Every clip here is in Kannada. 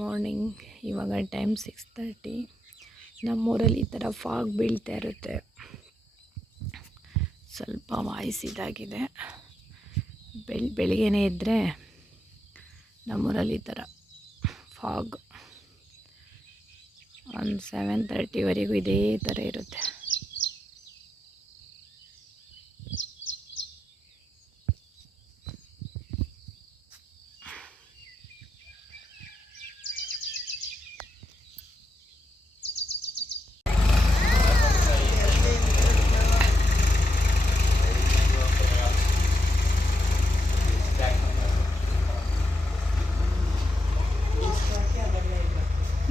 ಮಾರ್ನಿಂಗ್ ಇವಾಗ ಟೈಮ್ ಸಿಕ್ಸ್ ತರ್ಟಿ ನಮ್ಮೂರಲ್ಲಿ ಈ ಥರ ಫಾಗ್ ಬೀಳ್ತಾ ಇರುತ್ತೆ. ಸ್ವಲ್ಪ ವಾಯ್ಸ್ ಇದಾಗಿದೆ. ಬೆಳ್, ಬೆಳಿಗ್ಗೆನೇ ಇದ್ದರೆ ನಮ್ಮೂರಲ್ಲಿ ಈ ಥರ ಫಾಗ್ ಒಂದು ಸೆವೆನ್ ತರ್ಟಿವರೆಗೂ ಇದೇ ಥರ ಇರುತ್ತೆ.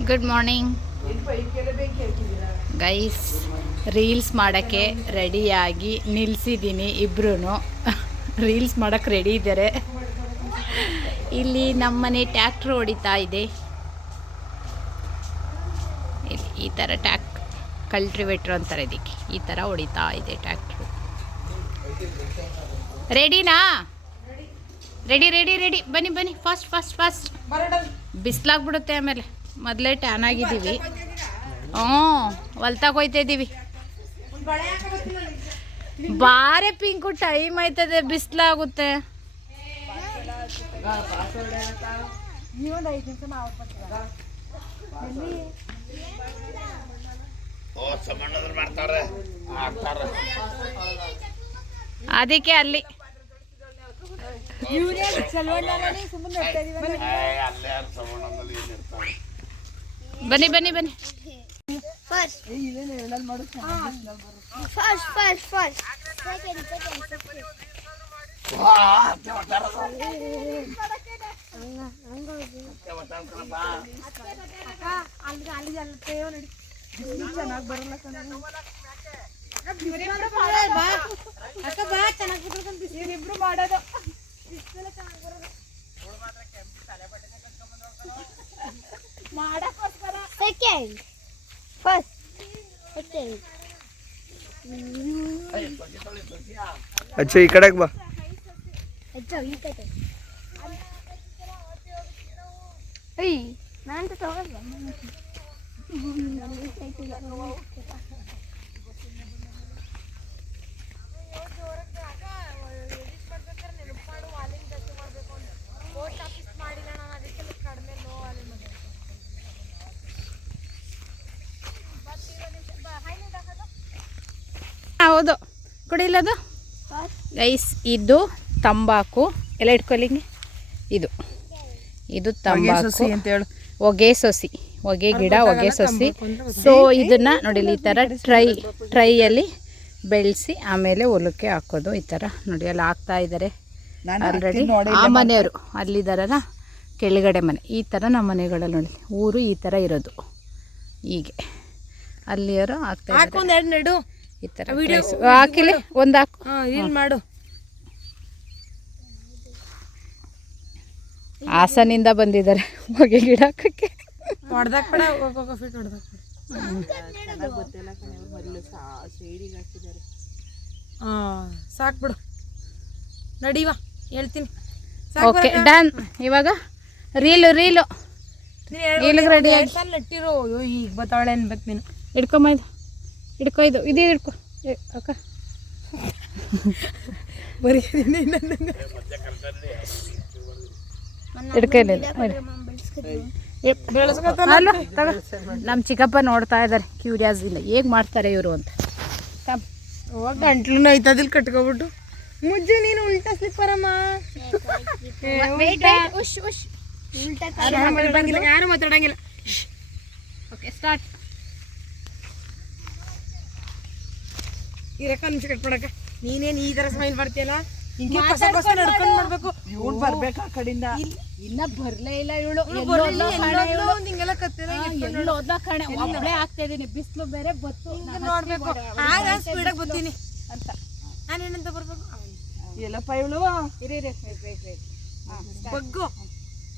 ಗುಡ್ ಮಾರ್ನಿಂಗ್ ಗೈಸ್ ರೀಲ್ಸ್ ಮಾಡೋಕ್ಕೆ ರೆಡಿಯಾಗಿ ನಿಲ್ಲಿಸಿದ್ದೀನಿ ಇಬ್ಬರೂ ರೀಲ್ಸ್ ಮಾಡೋಕ್ಕೆ ರೆಡಿ ಇದ್ದಾರೆ. ಇಲ್ಲಿ ನಮ್ಮನೆ ಟ್ಯಾಕ್ಟ್ರ್ ಹೊಡಿತಾ ಇದೆ. ಇಲ್ಲಿ ಈ ಥರ ಟ್ಯಾಕ್ ಕಲ್ಟ್ರಿವೇಟ್ರ್ ಅಂತಾರೆ ಇದಕ್ಕೆ. ಈ ಥರ ಹೊಡಿತಾ ಇದೆ ಟ್ಯಾಕ್ಟ್ರು ರೆಡಿನಾ ರೆಡಿ ರೆಡಿ ರೆಡಿ ಬನ್ನಿ ಬನ್ನಿ. ಫಾಸ್ಟ್ ಫಾಸ್ಟ್ ಫಾಸ್ಟ್ ಬಿಸಿಲಾಗ್ಬಿಡುತ್ತೆ ಆಮೇಲೆ. ಮೊದಲೇ ಟ್ಯಾನ್ ಆಗಿದ್ದೀವಿ. ಹ್ಞೂ ಹೊಲ್ತಾಗ ಹೋಯ್ತಾ ಇದ್ದೀವಿ. ಬಾರೆ ಪಿಂಕು ಟೈಮ್ ಆಯ್ತದೆ ಬಿಸಿಲಾಗುತ್ತೆ. ಅದಕ್ಕೆ ಅಲ್ಲಿ. ಬನ್ನಿ ಬನ್ನಿ ಬನ್ನಿ First. First, first, first. Second, second, second. ಹಂಗ ಹಂಗ ಹೋಗಿ. ಅಕ್ಕ, ಅಲ್ಲಿಗೆ ಅಲ್ಲಿಗೆ ಅಲ್ಲಿ ತೇವ ನಡಿ. ಚೆನ್ನಾಗಿ ಬರಲ್ಲ ಕಣೆ. ಬಾ. ಅಕ್ಕ ಬಾ ಚೆನ್ನಾಗಿ ಇಬ್ರು ಮಾಡೋದು second first second ಅಚ್ಚ ಈ ಕಡೆಗೆ ಬಾ ಹೆಚ್ಚು ಈ ಕಡೆ ಏಯ್ ನಾನು ತಗೋಲ್ಲ ಕುಡಿಲದು ಗೈಸ್ ಇದು ತಂಬಾಕು. ಎಲ್ಲ ಇಟ್ಕೊಲಿಂಗೆ ಇದು. ಇದು ತಂಬಾಕು. ಅಂತೇಳಿ ಹೊಗೆ ಸೊಸಿ. ಹೊಗೆ ಗಿಡ ಹೊಗೆ ಸೊಸಿ. ಸೊ ಇದನ್ನು ನೋಡಿಲ್ಲ ಈ ಥರ ಟ್ರೈ ಟ್ರೈಯಲ್ಲಿ ಬೆಳೆಸಿ ಆಮೇಲೆ ಹೊಲಕ್ಕೆ ಹಾಕೋದು ಈ ಥರ ನೋಡಿ ಅಲ್ಲಿ ಹಾಕ್ತಾ ಇದ್ದಾರೆ ಆಲ್ರೆಡಿ ಆ ಮನೆಯವರು ಅಲ್ಲಿದ್ದಾರಲ್ಲ ಕೆಳಗಡೆ ಮನೆ. ಈ ಥರ ನಮ್ಮ ಮನೆಗಳಲ್ಲಿ ನೋಡಿ. ಊರು ಈ ಥರ ಇರೋದು. ಹೀಗೆ. ಅಲ್ಲಿಯವರು ಹಾಕ್ತಾ ಈ ಥರ. ಹಾಕಿಲಿ ಒಂದು ಹಾಕು. ಹಾ ಇಲ್ಲಿ ಮಾಡು. ಹಾಸನಿಂದ ಬಂದಿದ್ದಾರೆ ಹೊಗೆ ಗಿಡ ಹಾಕಕ್ಕೆ ಸಾಕ್ಬಿಡು ನಡೀವ ಹೇಳ್ತೀನಿ. ಓಕೆ ಡನ್ ಇವಾಗ ರೀಲು ರೀಲು. ರೀಲ್ ರೆಡಿ ಆಗಿ. ಈಗ ಬತ್ತಾಳೆ ಅನ್ಬೇಕು ನೀನು. ಹಿಡ್ಕೊಂಬ ಇದು ಹಿಡ್ಕೊ ಇದು ಇದೇ ಹಿಡ್ಕೊ. ಏ, ಅಕ್ಕ. ಬರೀ ನಮ್ಮ ಚಿಕ್ಕಪ್ಪ ನೋಡ್ತಾ ಇದ್ದಾರೆ ಕ್ಯೂರಿಯಾಸ್ ಇಲ್ಲ ಹೇಗೆ ಮಾಡ್ತಾರೆ ಇವರು ಅಂತ. ಗಂಟ್ಲು ಐತದಿಲ್ ಕಟ್ಕೊಬಿಟ್ಟು. ಮುಜ್ಜು ನೀನು ಉಲ್ಟಾ ಸ್ಲಿಪ್ಪರಮ್ಮ ಯಾರು ಮಾತಾಡಂಗಿಲ್ಲ. ಓಕೆ ಸ್ಟಾರ್ಟ್ ಇರಕ್ಕ ನಿಮಿಷ ಕಟ್ಬಿಡಕ್ಕ ನೀನೇನ್ ಈ ತರ ಸ್ಮೈಲ್ ಮಾಡ್ತೀಯಲ್ಲ? ಹಿಂಗೆ ಕಸ ಕಸ ನಡ್ಕೊಂಡ್ ಮಾಡ್ಬೇಕು ಇವ್ಳು ಬರ್ಬೇಕು ಆ ಕಡೆಯಿಂದ. ಇನ್ನ ಬರ್ಲೇ ಇಲ್ಲ ಇವಳು. ಹಿಂಗೆಲ್ಲ ಕತ್ತಿರ ಎಲ್ಲೋದ್ಲ ಕಣೆ. ಒಬ್ಬಳೇ ಆಗ್ತಾ ಇದೀನಿ ಬಿಸಿಲು ಬೇರೆ ಬತ್ತು. ನೋಡ್ಬೇಕು. ಆಗ ಸ್ಪೀಡಾಗಿ ಬರ್ತೀನಿ. ಅಂತ. ನಾನೇನಂತ ಬರ್ಬೇಕು? ಎಲ್ಲಪ್ಪ ಇವಳು? ಇರಿ ಇರಿ ಬಗ್ಗು.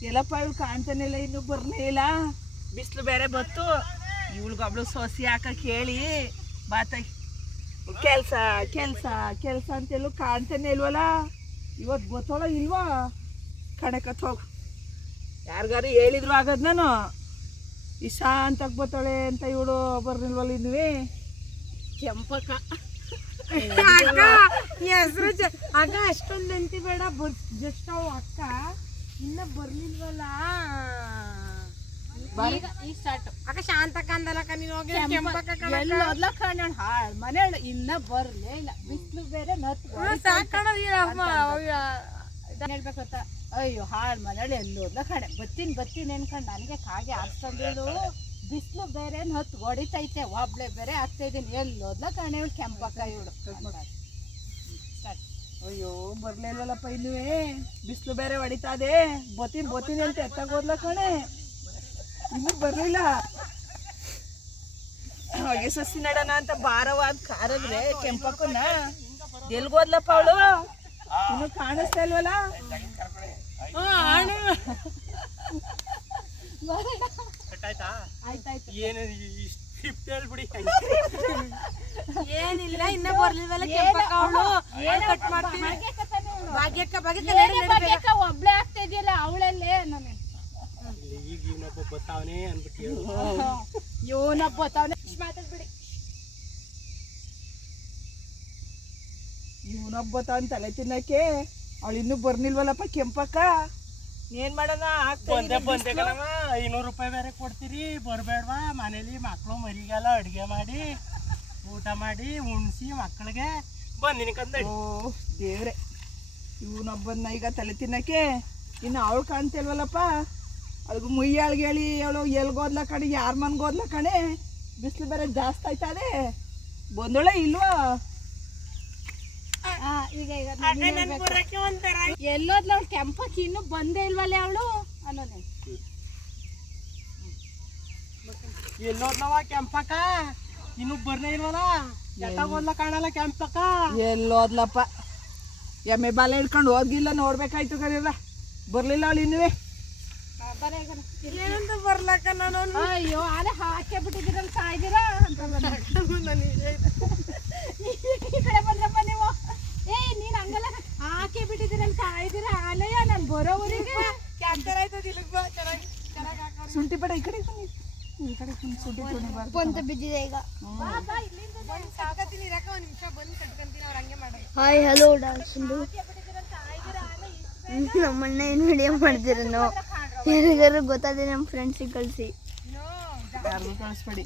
ಎಲ್ಲಪ್ಪ ಇವಳು ಕಾಣ್ತಾನೆ ಇಲ್ಲ ಇನ್ನೂ ಬರ್ಲೇ ಇಲ್ಲ? ಬಿಸಿಲು ಬೇರೆ ಬತ್ತು. ಇವಳಿಗೊಬ್ಳು ಸೊಸಿ ಹಾಕಕ್ ಹೇಳಿ ಬಾತಾಗಿ ಕೆಲ್ಸ ಕೆಲಸ ಕೆಲಸ ಅಂತೆಲ್ಲೂ ಕಾಣ್ತಾನೆ ಇಲ್ವಲ್ಲ? ಇವತ್ತು ಗೊತ್ತೋಳ ಇಲ್ವಾ? ಕಣಕತ್ ಹೋಗು. ಯಾರಿಗಾರು ಹೇಳಿದ್ರು ಆಗದ್ ನಾನು. ಇಶಾ ಅಂತ ಬತ್ತಾಳೆ ಅಂತ ಇವಳು ಬರ್ನಿಲ್ವಲ್ಲ ಇದ್ವಿ. ಕೆಂಪಕ್ಕ. ಅಕ್ಕ ಹೆಸರು ಅಕ್ಕ ಅಷ್ಟೊಂದು ನೆನ್ತಿ ಬೇಡ ಬರ್ ಜಸ್ಟ್ ಅವು ಅಕ್ಕ. ಇನ್ನ ಬರ್ಲಿಲ್ವಲ್ಲ? ಅಕ್ಕ ಶಾಂತಕ್ಕ ಅಂದಲ್ಲಕ್ಕ ನೀನು ಹೋಗಿ ಕೆಂಪಕ್ಕ ಕಣಕ್ಕ. ಎಲ್ಲೋದ್ಲ ಕಣ್ಣ ಹಾಳ್ ಮನೆಯೊಳಗೆ ಇನ್ನ ಬರ್ಲೇ ಇಲ್ಲ. ಬಿಸಿಲು ಬೇರೆ ನತ್ತು. ಹೇಳ್ಬೇಕು ಗೊತ್ತಾ? ಅಯ್ಯೋ ಹಾಳ್ ಮನೇಲಿ ಎಲ್ಲೋದ್ಲ ಕಣೆ. ಬತ್ತಿನ ಬತ್ತೀನಿ ಅನ್ಕೊಂಡು ನನಗೆ ಕಾಗೆ ಆರ್ಸ್ಕೊಂಡಿಳು ಬಿಸಿಲು ಬೇರೆ ಹೊತ್ತು ಹೊಡಿತೈತೆ ಒಬ್ಳೆ ಬೇರೆ ಆಗ್ತಾ ಇದೀನಿ ಎಲ್ಲೋದ್ಲ ಕಣೆ ಇವಳು? ಕೆಂಪಕ್ಕ ಇವಳು ಅಯ್ಯೋ ಬರ್ಲಿಲ್ವಲ್ಲಪ್ಪ ಏ ಬಿಸಿಲು ಬೇರೆ ಹೊಡಿತಾದೆ ಬತ್ತಿನ ಬತ್ತಿನ ಅಂತ ಎತ್ತಾಗ ಹೋದ್ಲ ಕಣೆ. ಇನ್ನೂ ಬರಲಿಲ್ಲ. ಹೊಗೆ ಸಸಿ ನಡನ ಅಂತ ಭಾರವಾದ ಕಾರದ್ರೆ ಕೆಂಪಕ್ಕನ ಎಲ್ಗೋದ್ಲಪ್ಪ ಅವಳು? ಇನ್ನು ಕಾಣಿಸ್ತಾ ಇಲ್ವಲ್ಲ? ಏನಿಲ್ಲ ಇನ್ನ ಬರ್ಲಿಲ್ವಲ್ಲ ಕೆಂಪಕ್ಕ ಅವಳು? ಕಟ್ ಮಾಡ್ತೀನಿ ಭಾಗ್ಯಕ್ಕ ಭಾಗ್ಯಕ್ಕ. ಒಬ್ಳೆ ಆಗ್ತಾ ಇದೆಯಲ್ಲ ಅವಳಲ್ಲೇ ನನಗೆ ಇವನೊಬ್ಬ ತಾವನೆ ಮಾತಾಡ್ಬಿಡಿ. ಇವನೊಬ್ಬ ತಾನ್ ತಲೆ ತಿನ್ನಕ್ಕೆ. ಅವಳು ಇನ್ನೂ ಬರ್ನಿಲ್ವಲ್ಲಪ್ಪ ಕೆಂಪಕ್ಕ. ಏನ್ ಮಾಡೋಣ? ಬಂದೆ ಬಂದೆ. ಕಣಮ್ಮ ಐನೂರು ರೂಪಾಯಿ ಬೇರೆ ಕೊಡ್ತೀರಿ. ಬರ್ಬೇಡವಾ. ಮನೇಲಿ ಮಕ್ಕಳು ಮರಿಗೆಲ್ಲ ಅಡುಗೆ ಮಾಡಿ ಊಟ ಮಾಡಿ ಉಣ್ಸಿ ಮಕ್ಕಳಿಗೆ ಬಂದಿನ ಓ ದೇವ್ರೆ. ಇವನೊಬ್ಬನ ಈಗ ತಲೆ ತಿನ್ನಕ್ಕೆ. ಇನ್ನು ಅವಳು ಕಾಣ್ತಿಲ್ವಲ್ಲಪ್ಪ? ಅದಕ್ಕೂ ಮುಯ್ಯಾಳ್ಗೆ ಹೇಳಿ ಅವಳು ಎಲ್ಗೋದ್ಲ ಕಣೆ ಯಾರ ಮನ್ಗೋದ್ಲ ಕಣೆ? ಬಿಸಿಲು ಬೇರೆ ಜಾಸ್ತಿ ಆಯ್ತದೆ. ಬಂದೋಳೆ ಇಲ್ವಾ? ಆ, ಈಗ ಈಗ ಎಲ್ಲೋದ್ಲ ಅವಳು ಕೆಂಪಕ್ಕೆ ಇನ್ನೂ ಬಂದೇ ಇಲ್ವಲ್ಲೇ ಅವಳು? ಅನ್ನೋನೆ. ಎಲ್ಲೋದ್ಲವ ಕೆಂಪಕ್ಕ? ಇನ್ನು ಬರ್ನೇ ಇಲ್ವಲ್ಲ? ಕಾಣಲ್ಲ ಕೆಂಪಕ್ಕ? ಎಲ್ಲೋದ್ಲಪ್ಪ. ಎಮ್ಮೆ ಬಾಲ ಹಿಡ್ಕೊಂಡು ಹೋಗಿಲ್ಲ ನೋಡ್ಬೇಕಾಯ್ತು ಕರೀರ ಬರ್ಲಿಲ್ಲ ಅವಳು ಇನ್ನುವೆ. ಏನಂತ ಬರ್ಲಕ್ಕ ನಾನು? ಅಯ್ಯೋ ಅದೇ ಹಾಕೇ ಬಿಟ್ಟಿದ್ದೀರಲ್ಲ ಸಾಯ್ದಿರಾ? ಅಂತ ಬಂದ. ಈ ಕಡೆ ಬಂದ್ರಪ್ಪ ನೀವು. ಏ ನೀನ್ ಹಂಗಲ್ಲ. ಹಾಕಿ ಬಿಟ್ಟಿದ್ದೀರಲ್ಲ ನಾನು ಬರೋ ಊರಿಗೆ? ಕ್ಯಾನ್ಸರ್ ಆಯ್ತದ ಇಲ್ಲಿಗ್ ಬಾ ಚೆನ್ನಾಗಿ ಚೆನ್ನಾಗಿ ಹಾಕೋರು ಶುಂಠಿ ಪಡ ಈ ಕಡೆ ಬನ್ನಿ ಈ ಕಡೆ ಕುಂತ್ ಶುಂಠಿ ಕುಣಿಬಾರ್ದು. ponte ಬಿದ್ದಿದೆ ಈಗ. ಬಂದ್ ಸಾಕತ್ತೀನಿ ಇರಕ್ಕ ಒಂದ್ ನಿಮಿಷ ಬಂದು ಕಟ್ಕೊಂತೀನಿ ಅವ್ರು ಹಂಗೆ ಮಾಡೋದು. ಹಾಯ್ ಹಲೋ ಡಾನ್ಸಂದು ನಮ್ಮಣ್ಣ ಏನು ವಿಡಿಯೋ ಮಾಡ್ತಿರೋನು ಯಾರಿಗಾರು ಗೊತ್ತಾದ್ರೆ ನಮ್ಮ ಫ್ರೆಂಡ್ಸಿಗೆ ಕಳಿಸಿ. ಕಳಿಸ್ಬೇಡಿ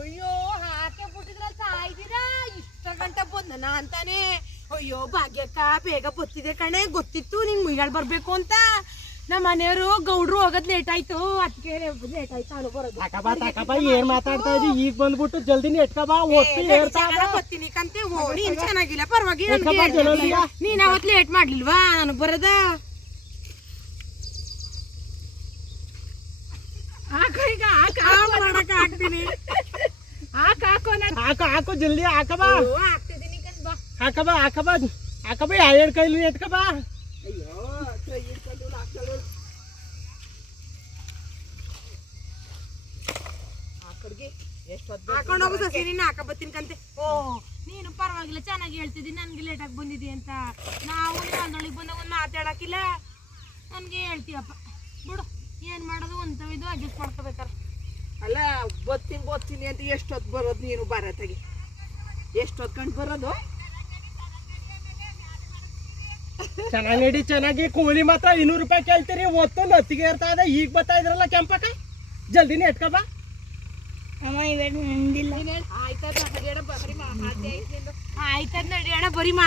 ಅಯ್ಯೋ, ಹಾಕೆ ಬಿಟ್ಟಿದ್ರಲ್ಲ ಸಾಯ್ದಿರಾ? ಇಷ್ಟ ಗಂಟೆ ಬಂದನ ಅಂತಾನೆ. ಅಯ್ಯೋ, ಭಾಗ್ಯಕ್ಕ, ಬೇಗ ಬತ್ತಿದೆ ಕಣೆ. ಗೊತ್ತಿತ್ತು ನಿಂಗೆ ಮುಯ್ಯಾಳ್ ಬರ್ಬೇಕು ಅಂತ. ನಮ್ಮ ಮನೆಯವರು ಗೌಡ್ರು ಹೋಗೋದ್ ಲೇಟ್ ಆಯ್ತು. ಅದಕ್ಕೆ ಲೇಟ್ ಆಯ್ತು ನಾನು ಬರೋದು. ತಾಕಬಾ ತಾಕಬಾ ಏನ್ ಮಾತಾಡ್ತಾ ಇದ್ದೀವಿ ಈಗ ಬಂದ್ಬಿಟ್ಟು ಜಲ್ದಿನಿ ಎಟ್ಕಬಾ ಓದ್ತಿ ಬರ್ತೀನಿ ಕಂತೆ ಓಡಿ ಏನ್ ಚೆನ್ನಾಗಿಲ್ಲ ಪರವಾಗಿಲ್ಲ. ನೀನ್ ಅವತ್ ಲೇಟ್ ಮಾಡ್ಲಿಲ್ವಾ ನನಗ್ ಬರೋದ? ಹಾಕೋ ಈಗ ಹಾಕ ಮಾಡಕ್ ಹಾಕ್ತೀನಿ. ಹಾಕ ಹಾಕೋ ನಾನು ಹಾಕು ಹಾಕು ಜಲ್ದಿ ಹಾಕಬಾ ಆಗ್ತಿದ್ದೀನಿ ಹಾಕ ಬಾ ಹಾಕಬಾ ಹಾಕಬಾ ಹಾಕಬಾ ಎರಡು ಕೈಲಿ ಎತ್ಕಬಾ ಅಯ್ಯೋ ಕೈ ಹಿಡ್ಕೊಂಡು ಹಾಕ್ತಾಳು ಆ ಕಡೆಗೆ ಎಷ್ಟೊತ್ತು ಹಾಕೊಂಡು ಹೋಗು ಸಸಿ ಬತ್ತೀನಿ ಕಂತೆ. ಓ ನೀನು ಪರವಾಗಿಲ್ಲ ಚೆನ್ನಾಗಿ ಹೇಳ್ತಿದ್ದೀನಿ. ನನ್ಗೆ ಲೇಟಾಗಿ ಆಗಿ ಬಂದಿದ್ದಿ ಅಂತ. ನಾವು ಹೊಲ್ದೊಳಗೆ ಬಂದಾಗ ಒಂದು ಮಾತಾಡೋಕ್ಕಿಲ್ಲ ನನಗೆ ಹೇಳ್ತೀಯಪ್ಪ. ಬಿಡು ಏನು ಮಾಡೋದು? ಒಂಥವ ಇದು ಅಡ್ಜಸ್ಟ್ ಮಾಡ್ಕೋಬೇಕಾರೆ. ಅಲ್ಲ ಬತ್ತೀನಿ ಬತ್ತೀನಿ ಅಂತ ಎಷ್ಟೊತ್ತು ಬರೋದು ನೀನು ಭಾರತಗೆ ಎಷ್ಟೊತ್ತು ಕಂಡು ಬರೋದು? ಚೆನ್ನಾಗಿ ನಡಿ ಚೆನ್ನಾಗಿ ಕೂಲಿ ಮಾತ್ರ ಇನ್ನೂರು ರೂಪಾಯಿ ಕೇಳ್ತೀರಿ. ಒತ್ತು ಹೊತ್ತಿಗೆ ಇರ್ತಾ ಇದೆ. ಈಗ ಬರ್ತಾ ಇದ್ರಲ್ಲ ಕೆಂಪಕ್ಕ? ಜಲ್ದಿನೇ ಎಟ್ಕಬಾ ಆಯ್ತದ ನಡಿಯೋಣ ಬರೀ ಮಾತೆ ಆಯ್ತು ನಿಂದು ಆಯ್ತದ ನಡಿಯೋಣ ಬರೀ ಮಾ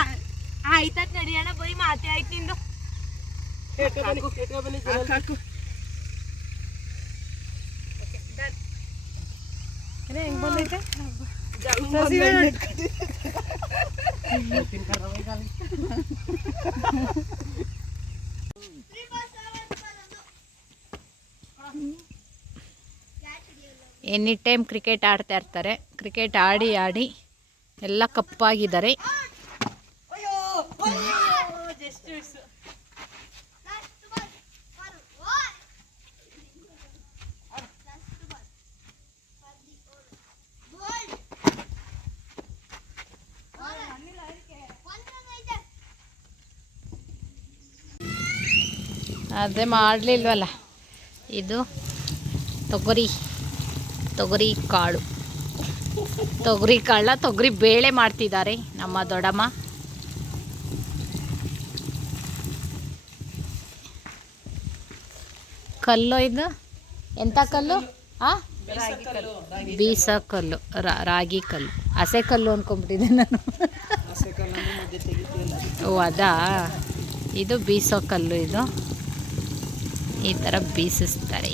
ಆಯ್ತದ ನಡಿಯೋಣ ಬರೀ ಮಾತೆ ಆಯ್ತು ನಿಂದು ಹಾಕು, ಹಾಕು ಹೆಂಗ್ ಬಂದೈತೆ ಜಲ್ದಿ ಎನಿ ಟೈಮ್ ಕ್ರಿಕೆಟ್ ಆಡ್ತಾ ಇರ್ತಾರೆ. ಕ್ರಿಕೆಟ್ ಆಡಿ ಆಡಿ ಎಲ್ಲ ಕಪ್ಪಾಗಿದ್ದಾರೆ. ಅದೇ ಮಾಡಲಿಲ್ವಲ್ಲ? ಇದು ತೊಗರಿ. ತೊಗರಿ ಕಾಳು. ತೊಗರಿ ಕಾಳನ್ನ ತೊಗರಿ ಬೇಳೆ ಮಾಡ್ತಿದ್ದಾರೆ ನಮ್ಮ ದೊಡ್ಡಮ್ಮ. ಕಲ್ಲು ಇದು? ಎಂಥ ಕಲ್ಲು? ಆ? ಬೀಸ ಕಲ್ಲು ರಾಗಿ ಕಲ್ಲು. ಹಸೆ ಕಲ್ಲು ಅಂದ್ಕೊಂಬಿಟ್ಟಿದ್ದೆ ನಾನು. ಓ, ಅದಾ? ಇದು ಬೀಸೋ ಕಲ್ಲು ಇದು. ಈ ಥರ ಬೀಸಿಸ್ತಾರೆ.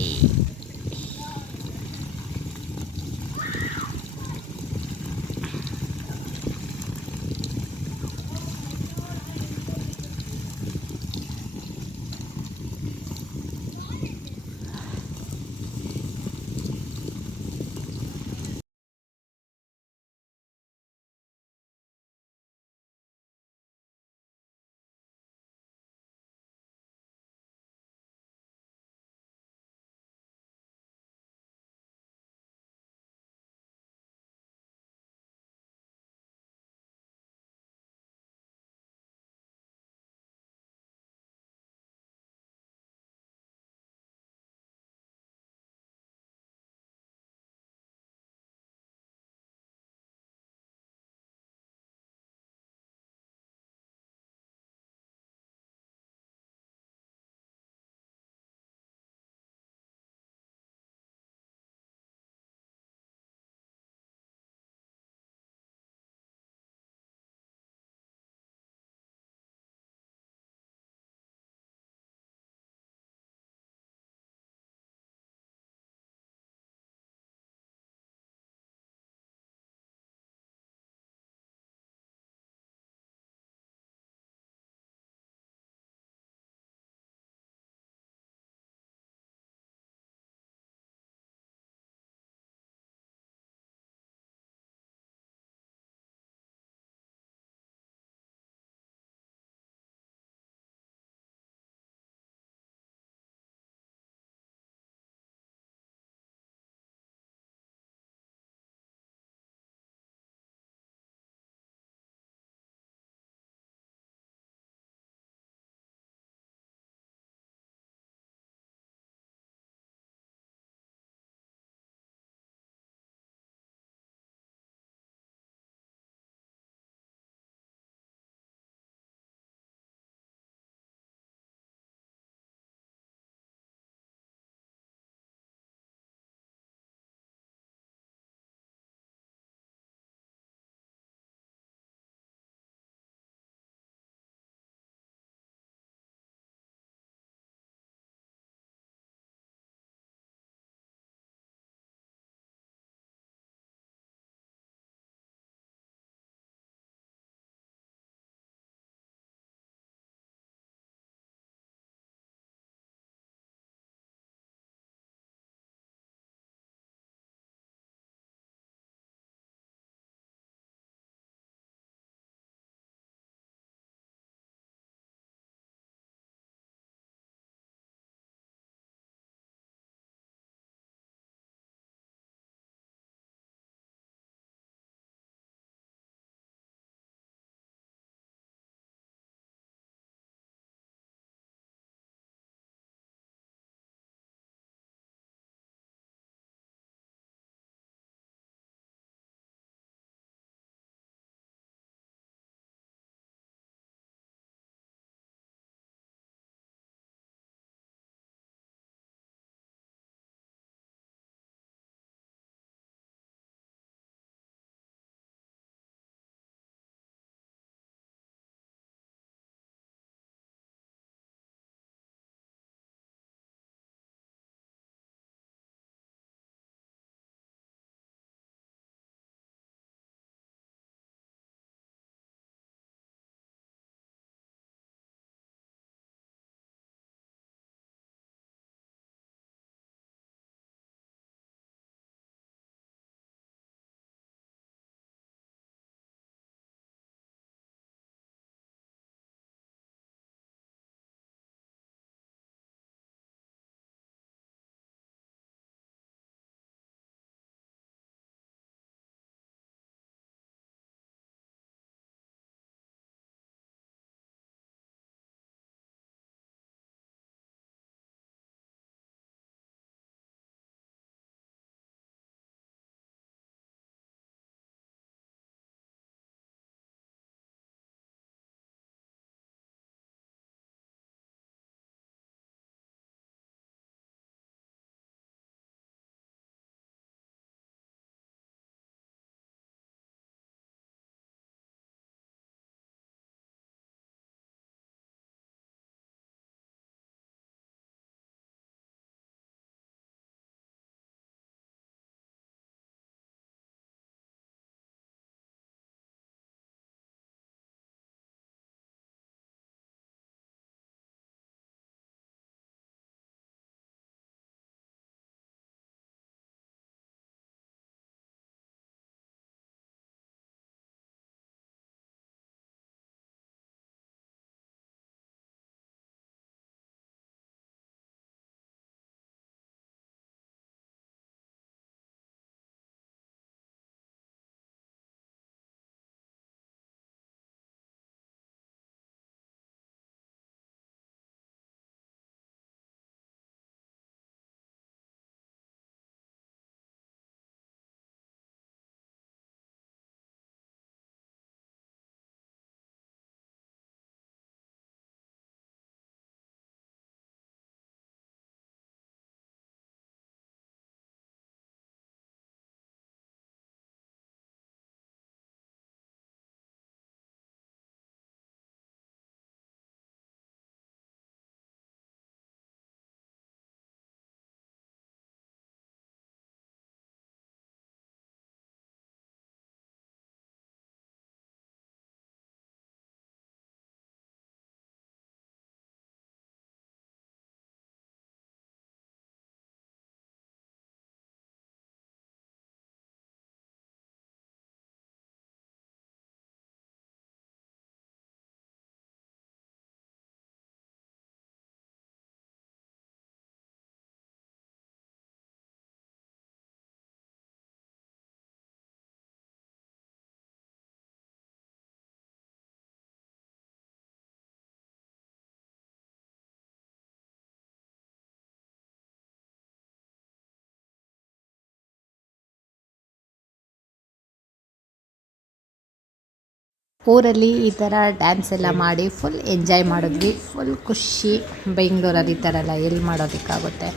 ಊರಲ್ಲಿ ಈ ಥರ ಡ್ಯಾನ್ಸ್ ಎಲ್ಲ ಮಾಡಿ ಫುಲ್ ಎಂಜಾಯ್ ಮಾಡಿದ್ವಿ. ಫುಲ್ ಖುಷಿ. ಬೆಂಗಳೂರಲ್ಲಿ ಈ ಥರ ಎಲ್ಲ ಎಲ್ಲಿ ಮಾಡೋದಕ್ಕಾಗುತ್ತೆ?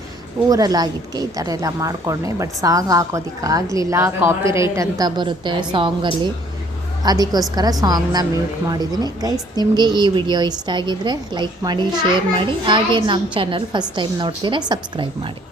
ಊರಲ್ಲಾಗಿದ್ದಕ್ಕೆ ಈ ಥರ ಎಲ್ಲ ಮಾಡಿಕೊಂಡೆ ಬಟ್ ಸಾಂಗ್ ಹಾಕೋದಕ್ಕಾಗಲಿಲ್ಲ ಕಾಪಿರೈಟ್ ಅಂತ ಬರುತ್ತೆ ಸಾಂಗಲ್ಲಿ ಅದಕ್ಕೋಸ್ಕರ ಸಾಂಗ್ನ ಮ್ಯೂಟ್ ಮಾಡಿದ್ದೀನಿ. ಗೈಸ್ ನಿಮಗೆ ಈ ವಿಡಿಯೋ ಇಷ್ಟ ಆಗಿದ್ದರೆ ಲೈಕ್ ಮಾಡಿ ಶೇರ್ ಮಾಡಿ. ಹಾಗೆ ನಮ್ಮ ಚಾನಲ್ ಫಸ್ಟ್ ಟೈಮ್ ನೋಡ್ತೀರಾ ಸಬ್ಸ್ಕ್ರೈಬ್ ಮಾಡಿ.